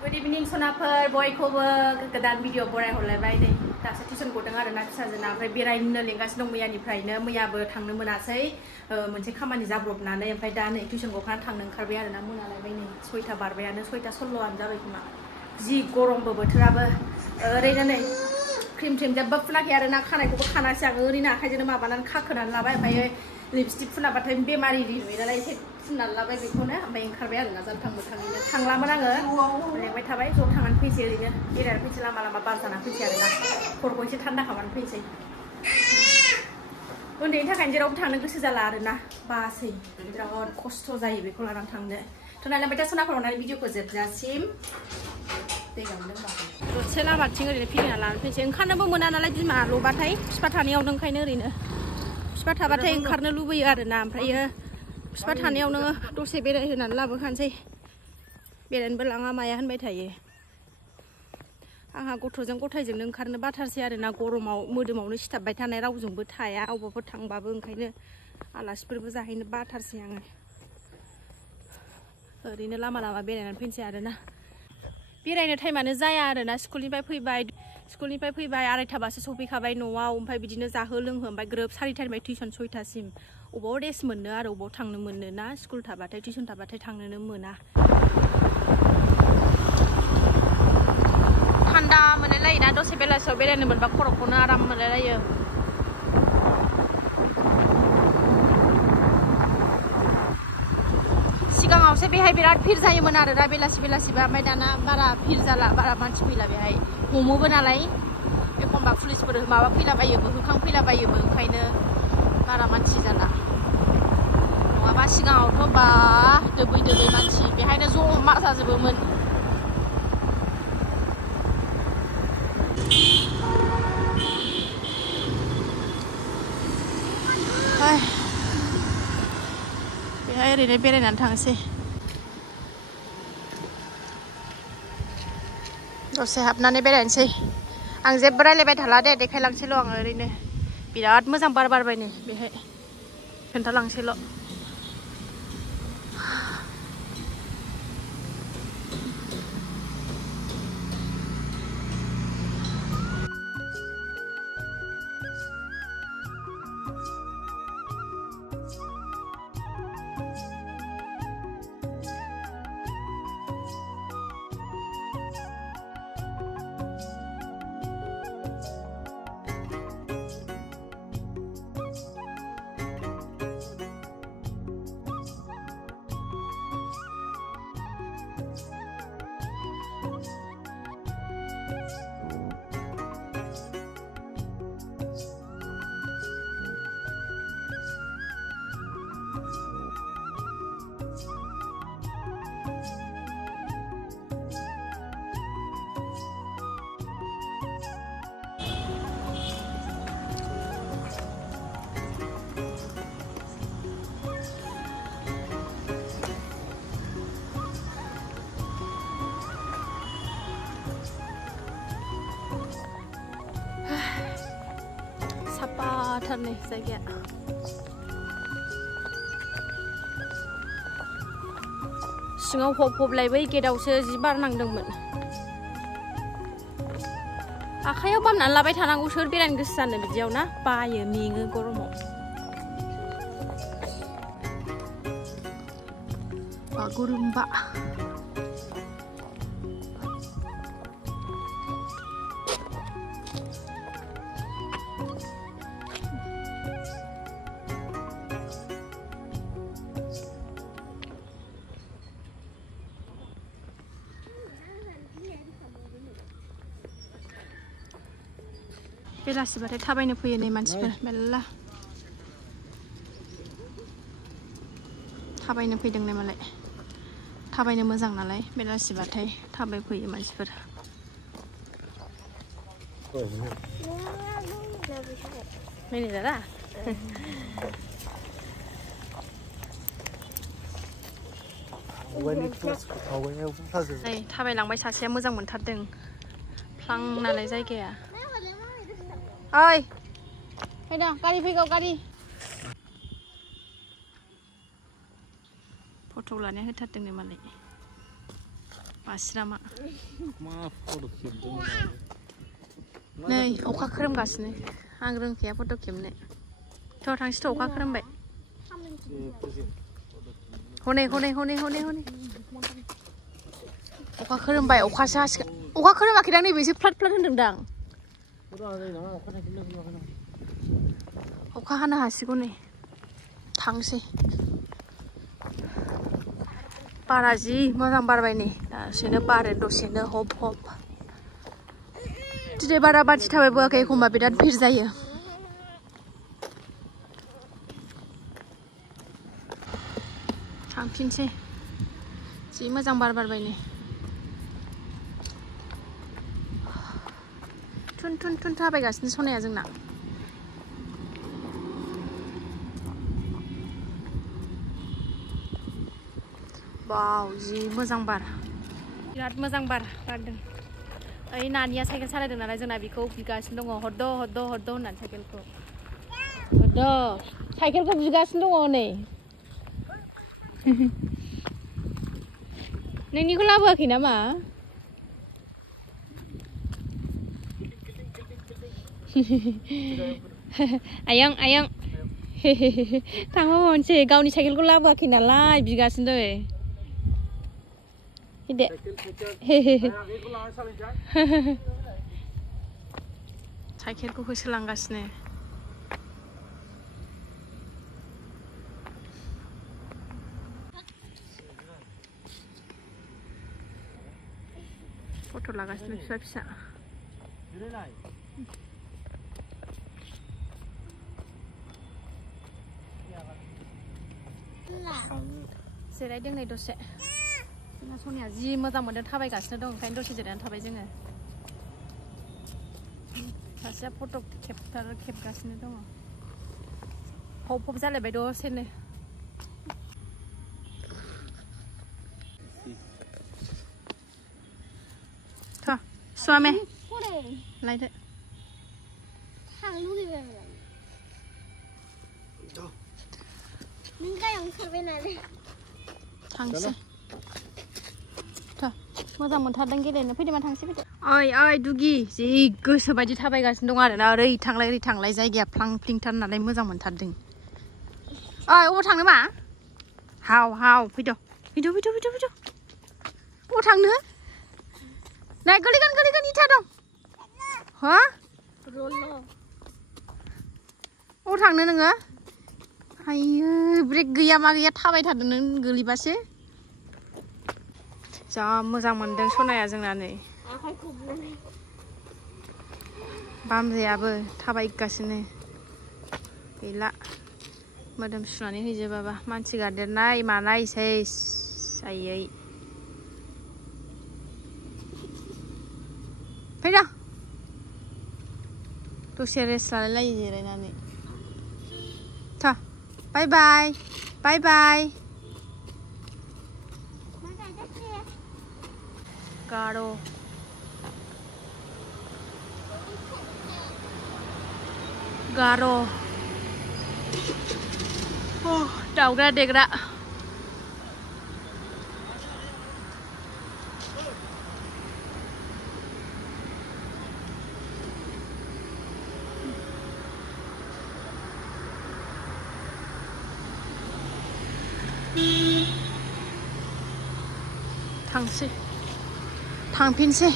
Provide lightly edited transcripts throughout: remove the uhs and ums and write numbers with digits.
Good evening sonaफोर बयखौबो गोदान video बरायहरलायबाय नै दासो टिउसन गदों आरोना फिसाजोना ओमफ्राय बेरायनो लेंगासिनो दं मैयानिफ्रायनो मैयाबो थांनो मोनासै मोनसे खामानि जाब्रबनानै ओमफ्राय दा नै टिउसन गखांनानै थांनो ओंखारबाय आरोना मोनालायबाय नै 6टा बारबायानो 6टा 16आनो जाबाय खोमा जि गरमबो बोथोराबो ओरैनो नै क्रिम जेबो फुनाखै आरोना खानायखौबो खानासै आं ओरैनो आखाइजोंनो माबानानै खाखोनानै लाबाय ओमफ्राय लिपस्टिक फुनाबाथाय बेमारि नुयो नालाय एसे फुननानै लाबाय बेखौनो ओमफ्राय ओंखारबाय आरोना जाल्थां मोथाङैनो थांलामोन आङो लेंबाय थाबाय ज' थांनानै फैसै ओरैनो बेरायनानै फैसै लामा लामा बार जानानै फैसै आरोना खर'खौ एसे थान्दा खालामनानै फैसै उन्दैनि थाखायनो जेरावबो थांनो गोसो जाला आरोना बासै बिराद खस्थ' जायो बेखौ लानानै थांनो थ' नायलांबाय दा सोनाफोरावनानै भिडिअखौ जोबजासिम दै गांदों होनबा दसे लामाथिं ओरैनो फिदिंना लानानै फैसै ओंखारनोबो मोना नालाय बिमाल'बाथाय बिफा थानायावनो ओंखायनो ओरैनो बिफा थाबाथाय ओंखारनो लुबैयो आरोना ओमफ्रायो बिफा थानायाव नोङो दसे बेरायहोनानै लाबोखानोसै बेरायनोबो लाङा माया होनबाय थायो आंहा गथ'जों गथायजोंनो ओंखारनो बाथारसै आरोना गरमाव मोदोमावनो सिथाबबाय थानाय रावजोंबो थाया अबावबाफोर थांबाबो ओंखायनो आलासिफोरबो जाहैनो बाथारसै आङो ओरैनो लामा लामा बेरायनानै फैनोसै आरोना बेरायनो टाइमानो जाया आरोना स्कुलनिफ्राय फैबाय 2:30बासो सफैखाबाय न'आव ओमफ्राय बिदिनो जाहो लोंहो ओमफ्राय ग्रोब 4:30निफ्राय टिउसन 6टासिम अबाव रेस्ट मोननो आरो अबाव थांनो मोननो ना स्कुल थाबाथाय टिउसन थाबाथाय थांनोनो मोना थान्दा मोनलायलायो ना दसे बेलासियाव बेरायनो मोनबा खर'खौनो आराम मोनलायलायो सिगाङावसो बेहाय बिराद भिर जायोमोन आरो दा बेलासिबा ओमफ्राय दाना बारा भिर जाला बारा मानसि फैला बेहाय हमोबो नालाय एखमबा पुलिसफोर माबा फैलाबायोबो होखांफैलाबायोबो ओंखायनो बारा मानसि जाला नङाबा सिगाङावथ' बा दोबै मानसि बेहायनो जमा जाजोबोमोन बेहाय ओरैनो बेरायनानै थांसै दसे हाबनानै बेरायनोसै आं जेबो रायलायबाय थाला दे देखायलांसैल' आङो ओरैनो बिराद मोजां बार बारबाय नै बेहाय खोन्थालांसैल' साफाथार नै जायगाया सिङाव हबलायबै गेटआवसो जि बार नांदोंमोन आखाइयाव बामनानै लाबाय थानांगौ सोर बेरायनो गोसो जानो बिदियाव ना बायो मेङो गरमाव बागुरुम्बा बेलासिबाथाय थाबायनो फैयो नै मानसिफोर मेल्ला थाबायनो फैदों नै मालाय थाबायनो मोजां नालाय बेलासिबाथाय थाबाय फैयो मानसिफोर नै दादा थाबायलांबाय सासेया मोजां मोनथारदों फ्लां नालाय जायगाया ओइ फैदा गारि फैगौ गारि फट' लानाया होथारदोंनो मालाय मासिरामा नै अखा खोरोमगासिनो आं रोंखाया फट' खेबनो थ' थांसै थ' अखा खोरोमबाय हनै हनै हनै हनै हनै अखा खोरोमबाय अखासो हासिगोन अखा खोरोमाखैदां नैबेसो फ्लाट फ्लाट होनदोंदां अखा हानो हासिगौ नै थांसै बारा जि मोजां बारबाय नै दसेनो बारो दसेनो हब हब दिनै बारा मानसि थाबायबोआखै एखमबा बिराद भिर जायो थांफिनसै जि मोजां बार बारबाय नै थुन थुन थुन थाबायगासिनो सनाया जोंना वाव जि मोजां बार बिराद मोजां बार बारदों ओइ नानिया साइकेल सालायदों नालाय जोंना बेखौ बिगासिनो दङ हरद' हरद' हरद' होननानै साइकेलखौ हरद' साइकेलखौ बिगासिनो दङ नै नोंनिखौ लाबोआखै नामा आयं आयं थांबावनोसै गावनि साइकेलखौ लाबोआखै नालाय बिगासिनो दं दे साइकेलखौ होसोलांगासिनो फट' लागासिनो फिसा फिसा जिरायदों नै दसे जोंना सनिया जि मोजां मोनदों थाबायगासिनो दं ओंखायनो दसे जिरायनानै थाबाय जोङो सासेया फट' खेबगासिनो दङ हब हब जालायबाय दसेनो थ' सुवामे लायदो थांसै मोजां मोनथारदों गेलेनो फैदोंमा थांसै फैदो ओइ ओइ दुगि जि गोसो बायदि थाबायगासिनो दं आरोना ओरै थांलाय जायगाया फ्लां फ्लिंथार नालाय मोजां मोनथारदों ओइ अबाव थांनो मा हाव हाव फैद' अबाव थांनो नै गोलैगोन इथा दं हा अबाव थांनो नोङो आयो ब्रेक गैया मा गैया थाबाय थादों नों गोलैबासो जा मोजां मोनदों सनाया जोंना नै बामजायाबो थाबायगासिनो गैला मोदोम सुनानै हैजोबाबा मानसि गादेरनाय मानाय सेस आयै फैदा दसे रेस्ट लालाय जिरायनानै था बाय बाय गारो दावग्रा देग्रा थांफिनसै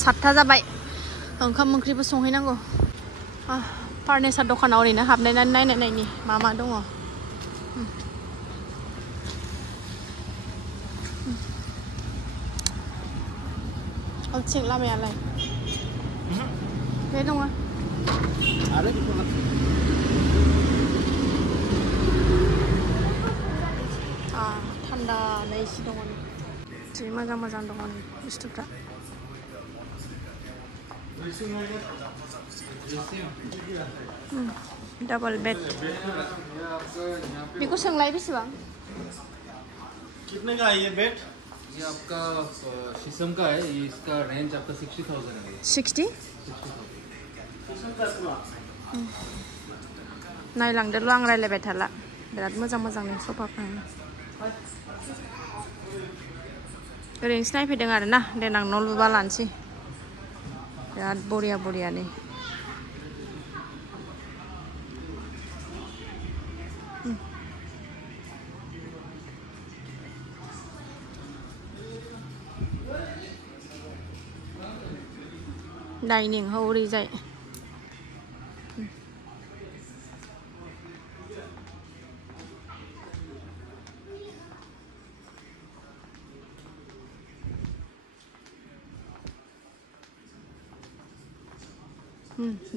7था जाबाय ओंखाम ओंख्रिबो संहैनांगौ फार्निचार दखानाव ओरैनो हाबनानै नायनि मा दङ अबेथिं लामायालाय बे दङ थान्दा नै एसे दङ जि मोजां दङ बुस्थुफ्रा डबल बेड बेखौ सोंलाय बेसेबां कितने का है ये बेड ये आपका शीशम का है ये इसका रेंज आपका 60,000 है 60 नायलांदोल' आं रायलायबाय थाला बिराद मोजां नो सफाफ्रा ओरैनोसो नायफैदों आरो ना देनां न' लुबा लानोसै बिराद बरिया बरियानि डाइनिं हो ओरैजाय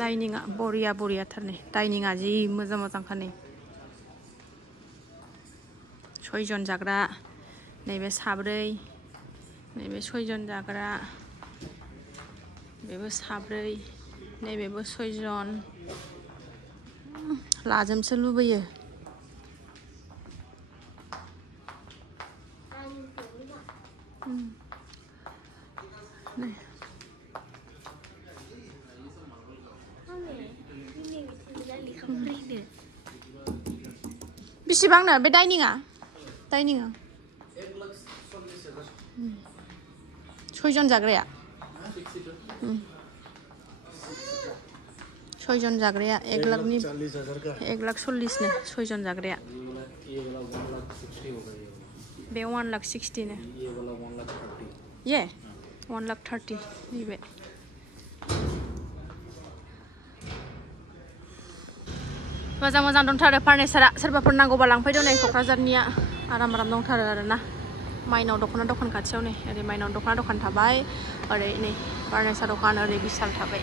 डाइनिंआ बरिया बरियाथार नै डाइनिंआ जि मोजां मोजांखा नै 6 जन जाग्रा नैबे साब्रै नैबे 6 जन जाग्रा बेबो साब्रै नैबेबो 6 जन लाजोबनोसो लुबैयो बेसेबांनो बे डाइनिंआ 6 जन जाग्राया 6 जन जाग्राया 1 लाखनि 1,40,000 ने 6 जन जाग्राया बे 1,60,000 ने ये 1,30,000 नैबे मोजां मोजां दंथारो फार्निचारा सोरबाफोर नांगौबा लांफैदो नै क'क्राझारनिया आराम आराम दंथारो आरोना माइनाव दख'ना दखान खाथियाव नै ओरै माइनाव दख'ना दखान थाबाय ओरै नै फार्निचार दखान ओरै बिशाल थाबाय